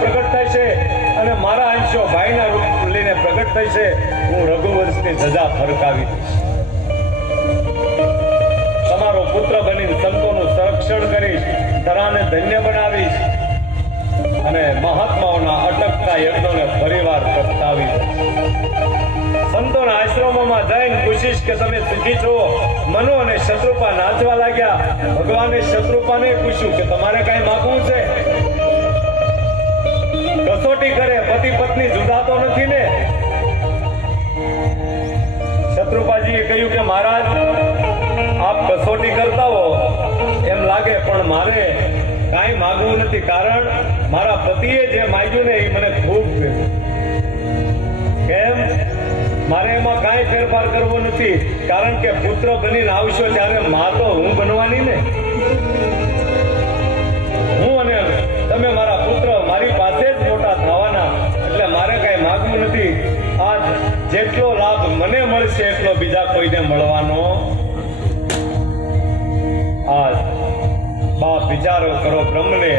પ્રગટ થાય છે અને મારા અંશો ભાઈના રૂપ લઈને પ્રગટ થાય છે, હું રઘુવંશની ધજા ફરકાવી દઈશ. તમારો પુત્ર બનીને સંતોનું સંરક્ષણ કરીશ, ધરાને ધન્ય બનાવીશ અને મહાત્માઓના અટકતા યજ્ઞોને ફરીવાર પ્રગટાવી દઈશ. સંતોના આશ્રમોમાં જઈને પૂછીશ કે તમે સુખી છો? મનુ અને શત્રુપા નાચવા લાગ્યા. ભગવાને શત્રુપાને પૂછ્યું કે તમારે કઈ માગવું છે? કસોટી કરે, પતિ પત્ની જુદા તો નથી ને? શત્રુપાજીએ કહ્યું કે મહારાજ, આપ કસોટી કરતા હો એમ લાગે, પણ મારે કાંઈ માગવું નથી. કારણ મારા પતિએ જે માગ્યું ને એ મને ખૂબ ગમ્યું. કેમ? મારે એમાં કાંઈ ફેરફાર કરવો નથી, કારણ કે પુત્ર બનીને આવશો ત્યારે માં તો હું બનવાની ને. હું અને તમે મારા પુત્ર મારી પાસે જ મોટા થવાના, એટલે મારે કાંઈ માગવું નથી. આજ જેટલો લાભ મને મળશે એટલો બીજા કોઈને મળવાનો. આજ બાપ વિચારો કરો બ્રહ્મને